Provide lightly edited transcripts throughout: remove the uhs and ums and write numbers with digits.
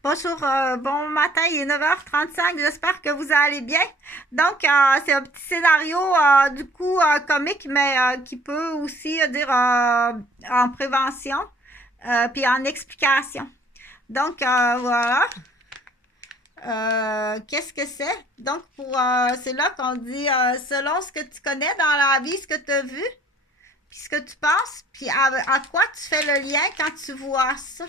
Bonjour, bon matin, il est 9h35, j'espère que vous allez bien. Donc, c'est un petit scénario, du coup, comique, mais qui peut aussi dire en prévention, puis en explication. Donc, voilà. Qu'est-ce que c'est? Donc, c'est là qu'on dit, selon ce que tu connais dans la vie, ce que tu as vu, puis ce que tu penses, puis à quoi tu fais le lien quand tu vois ça.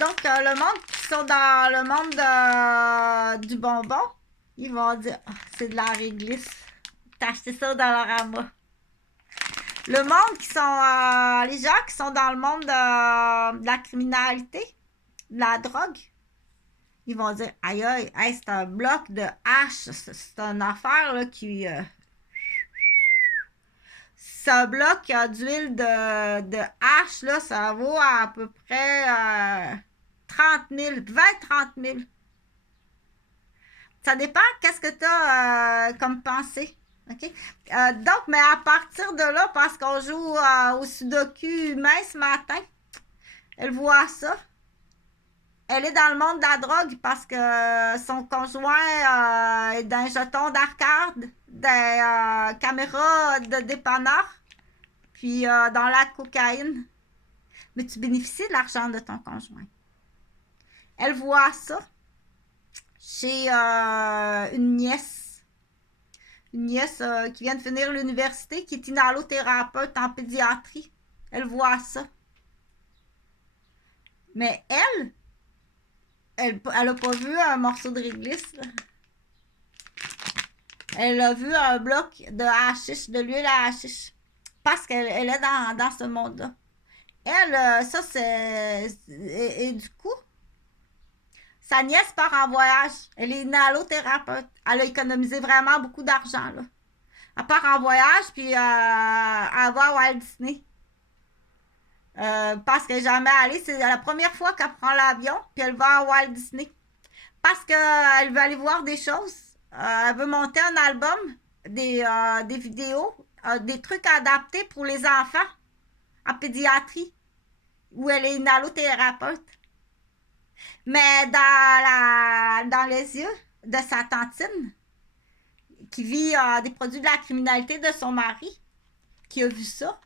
Donc, le monde qui sont dans le monde du bonbon, ils vont dire ah, c'est de la réglisse. T'as acheté ça au Dollarama. Le monde qui sont. Les gens qui sont dans le monde de la criminalité, de la drogue, ils vont dire aïe aïe, hey, c'est un bloc de hache. C'est une affaire là, qui. C'est un bloc d'huile de hache, là, ça vaut à peu près 30 000, 20-30 000. Ça dépend qu'est-ce que tu as comme pensée. OK? Donc, mais à partir de là, parce qu'on joue au Sudoku humain ce matin, elle voit ça. Elle est dans le monde de la drogue parce que son conjoint est d'un jeton d'arcade, des caméras de dépanneur, puis dans la cocaïne. Mais tu bénéficies de l'argent de ton conjoint. Elle voit ça chez une nièce qui vient de finir l'université, qui est inhalothérapeute en pédiatrie. Elle voit ça. Mais elle a pas vu un morceau de réglisse. Là. Elle a vu un bloc de hashish, de l'huile à hashish. Parce qu'elle est dans ce monde-là. Elle, ça c'est... Et du coup, sa nièce part en voyage. Elle est inhalothérapeute. Elle a économisé vraiment beaucoup d'argent, là. Elle part en voyage, puis elle va à Walt Disney. Parce qu'elle n'est jamais allée. C'est la première fois qu'elle prend l'avion, puis elle va à Walt Disney. Parce qu'elle veut aller voir des choses. Elle veut monter un album, des vidéos, des trucs adaptés pour les enfants en pédiatrie, où elle est inhalothérapeute. Mais dans les yeux de sa tantine, qui vit des produits de la criminalité de son mari, qui a vu ça,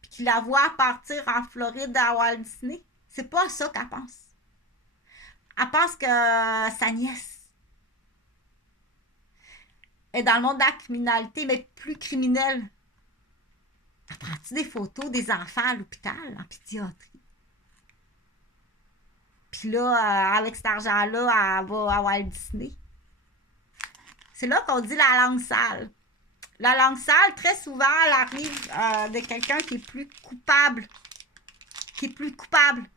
puis qui la voit partir en Floride à Walt Disney, c'est pas ça qu'elle pense. Elle pense que sa nièce est dans le monde de la criminalité, mais plus criminelle. Elle prend-tu des photos des enfants à l'hôpital, en pédiatrie? Puis là, avec cet argent-là, elle va à Walt Disney. C'est là qu'on dit la langue sale. La langue sale, très souvent, elle arrive de quelqu'un qui est plus coupable,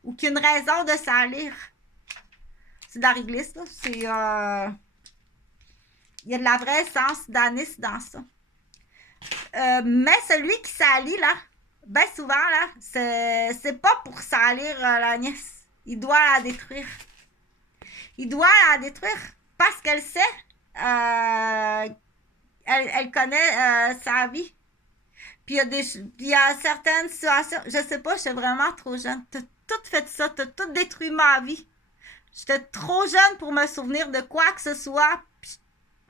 ou qui a une raison de salir. C'est de la réglisse, là. C'est... il y a de la vraie essence d'anis dans ça. Mais celui qui salit, là, bien souvent, là, c'est pas pour salir la nièce. Il doit la détruire. Il doit la détruire parce qu'elle sait... elle connaît sa vie. Puis il y a certaines situations, je sais pas, j'étais vraiment trop jeune. T'as tout fait ça, t'as tout détruit ma vie. J'étais trop jeune pour me souvenir de quoi que ce soit.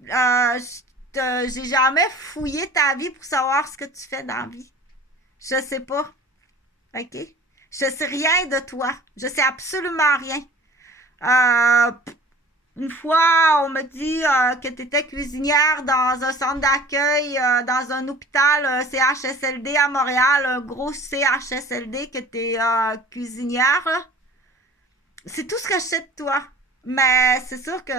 J'ai jamais fouillé ta vie pour savoir ce que tu fais dans la vie. Je sais pas. OK? Je sais rien de toi. Je sais absolument rien. Euh, Une fois, on me dit que tu étais cuisinière dans un centre d'accueil, dans un hôpital CHSLD à Montréal, un gros CHSLD, que tu es cuisinière. Là. C'est tout ce que je sais de toi. Mais c'est sûr que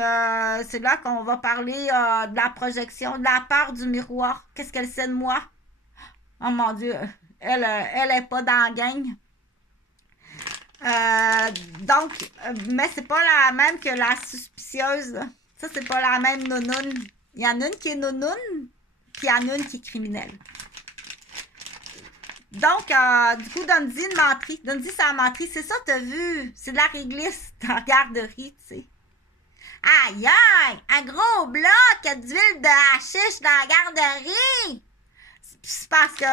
c'est là qu'on va parler de la projection, de la part du miroir. Qu'est-ce qu'elle sait de moi? Oh mon Dieu, elle est pas dans la gang. Donc, mais c'est pas la même que la suspicieuse. Là. Ça, c'est pas la même nounoune. Il y en a une qui est nounoune, puis il y en a une qui est criminelle. Donc, du coup, donne-y une menterie. Donne-y sa menterie. C'est ça, t'as vu. C'est de la réglisse dans la garderie, tu sais. Aïe, aïe! Un gros bloc d'huile de hashish dans la garderie! C'est parce que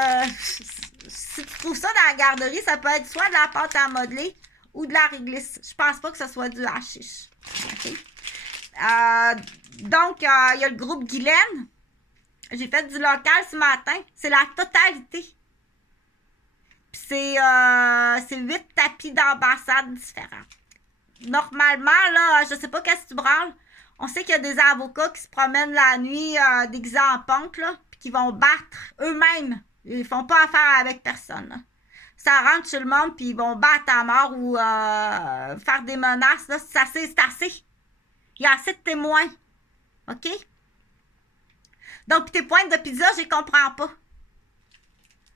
si tu trouves ça dans la garderie, ça peut être soit de la pâte à modeler ou de la réglisse. Je pense pas que ce soit du hashish. OK? Donc, il y a le groupe Guylaine. J'ai fait du local ce matin. C'est la totalité. Puis c'est 8 tapis d'ambassade différents. Normalement, là, je sais pas qu'est-ce que tu branles. On sait qu'il y a des avocats qui se promènent la nuit déguisés en punk, là, puis qui vont battre eux-mêmes. Ils font pas affaire avec personne, là. Ça rentre chez le monde, puis ils vont battre à mort ou faire des menaces, là. C'est assez. Il y a assez de témoins. OK? Donc, tes pointes de pizza, je les comprends pas.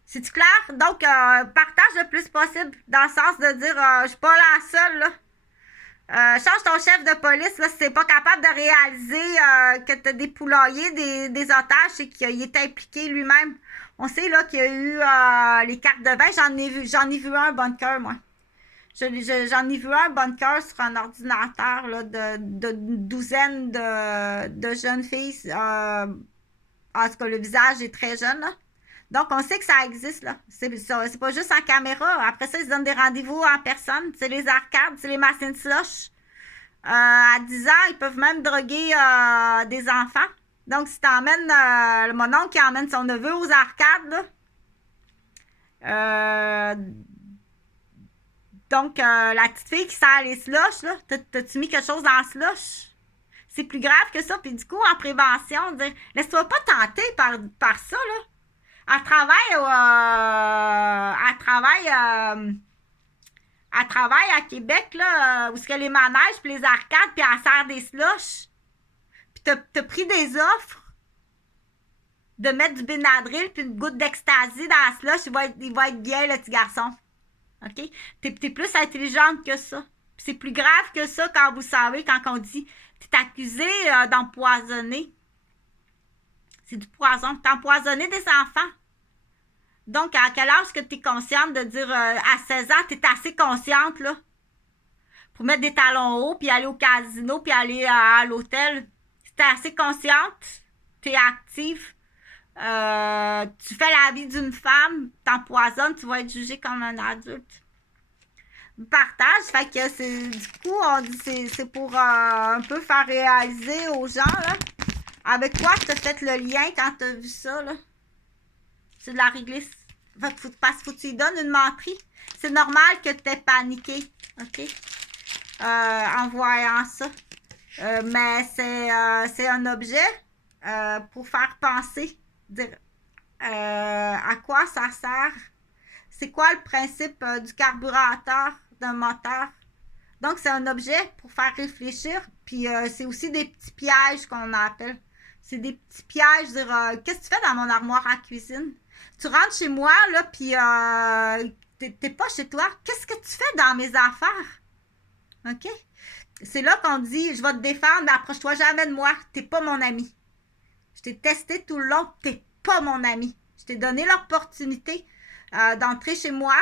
C'est-tu clair? Donc, partage le plus possible dans le sens de dire, je suis pas la seule, là. Change ton chef de police, là, si t'es pas capable de réaliser que t'as dépouillé des otages, c'est qu'il est impliqué lui-même. On sait là qu'il y a eu les cartes de vin, j'en ai vu un bunker, moi. J'en ai vu un bunker sur un ordinateur là, d'une douzaine de jeunes filles. En tout cas, le visage est très jeune, là. Donc, on sait que ça existe, là. C'est pas juste en caméra. Après ça, ils se donnent des rendez-vous en personne. C'est les arcades, c'est les machines slush. À 10 ans, ils peuvent même droguer des enfants. Donc, si t'emmènes mon oncle qui emmène son neveu aux arcades, là, donc, la petite fille qui sert les slush, là, t'as-tu mis quelque chose dans le slush? C'est plus grave que ça. Puis du coup, en prévention, dire, laisse-toi pas tenter par ça, là. Elle travaille à Québec, là, où ce que les manèges, puis les arcades, puis elle sert des slushs. Puis t'as pris des offres de mettre du Benadryl puis une goutte d'ecstasy dans la slush, il va être bien, le petit garçon. OK? T'es plus intelligente que ça. Puis c'est plus grave que ça quand vous savez, quand on dit t'es accusé d'empoisonner. C'est du poison. T'as empoisonné des enfants. Donc, à quel âge que tu es consciente de dire à 16 ans, tu es assez consciente, là, pour mettre des talons hauts, puis aller au casino, puis aller à l'hôtel. Si tu es assez consciente, tu es active, tu fais la vie d'une femme, t'empoisonnes, tu vas être jugé comme un adulte. Partage, fait que du coup, on dit c'est pour un peu faire réaliser aux gens, là, avec quoi tu as fait le lien quand tu as vu ça, là. C'est de la réglisse. Parce qu'il faut que tu lui donnes une menterie. C'est normal que tu aies paniqué. OK? En voyant ça. Mais c'est un objet pour faire penser. Dire à quoi ça sert. C'est quoi le principe du carburateur d'un moteur. Donc, c'est un objet pour faire réfléchir. Puis, c'est aussi des petits pièges qu'on appelle. C'est des petits pièges. Dire, qu'est-ce que tu fais dans mon armoire à cuisine? Tu rentres chez moi, là, puis t'es pas chez toi. Qu'est-ce que tu fais dans mes affaires? OK? C'est là qu'on dit, je vais te défendre, mais approche-toi jamais de moi. T'es pas mon ami. Je t'ai testé tout le long. T'es pas mon ami. Je t'ai donné l'opportunité d'entrer chez moi.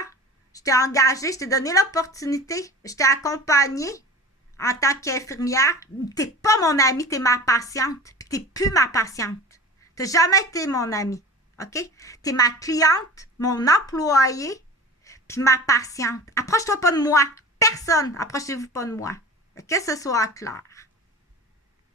Je t'ai engagé. Je t'ai donné l'opportunité. Je t'ai accompagné en tant qu'infirmière. T'es pas mon ami. T'es ma patiente. Puis t'es plus ma patiente. T'as jamais été mon ami. OK? T'es ma cliente, mon employé, puis ma patiente. Approche-toi pas de moi. Personne, approchez-vous pas de moi. Que ce soit clair.